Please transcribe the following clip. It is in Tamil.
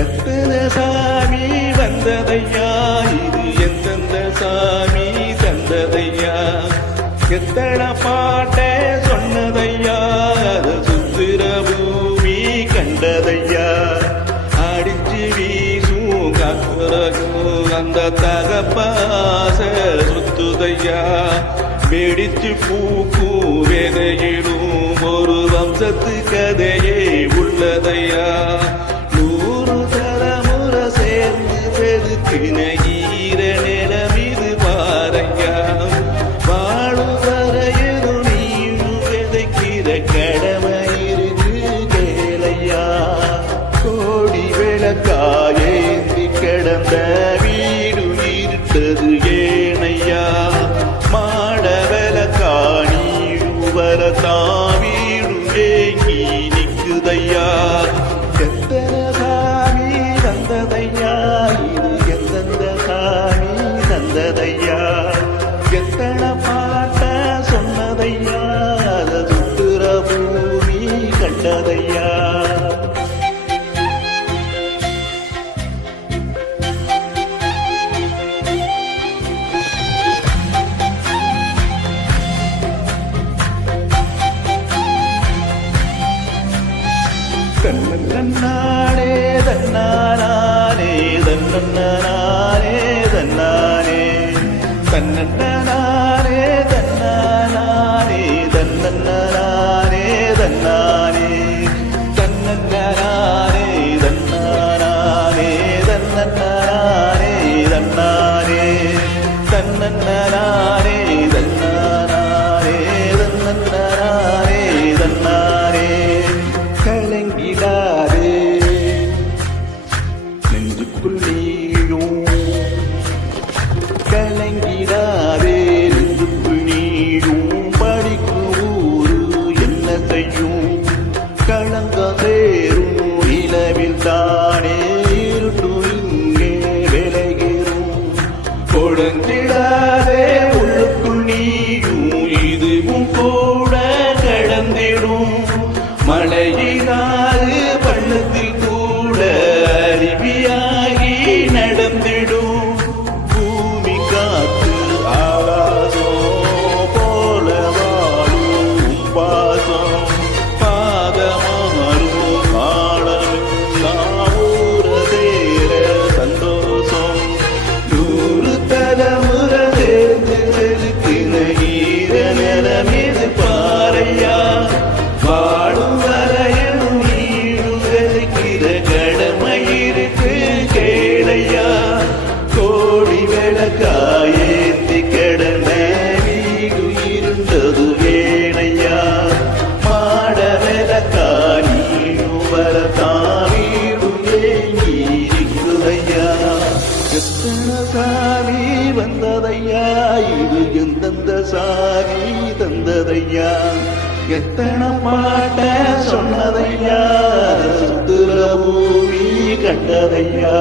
எத்தன சாமி வந்ததையா? இது எந்தெந்த சாமி தந்ததையா? எத்தனை பாட்ட சொன்னதையா? அது சுந்தர பூமி கண்டதையா? அடிச்சு வீசும் கக்கரகும் அந்த தகப்பாச சுத்துதையா? வெடித்து பூக்கும் வேதையிடும் ஒரு வம்சத்து கதையே உள்ளதையா? Friday night. കണ്ണൻ കണ്ണാടേ തന്നാനേ തന്നാനേ തന്നാനേ തന്നണ്ണനാരേ തന്നാനേ തന്നാനേ തന്നണ്ണനാരേ തന്നാനേ തന്നണ്ണനാരേ തന്നാനേ மழையே சாமி வந்ததையா? இது எந்தெந்த சாமி தந்ததையா? எத்தனை பாட்ட சொன்னதையா? சுத்துற பூமி கண்டதையா?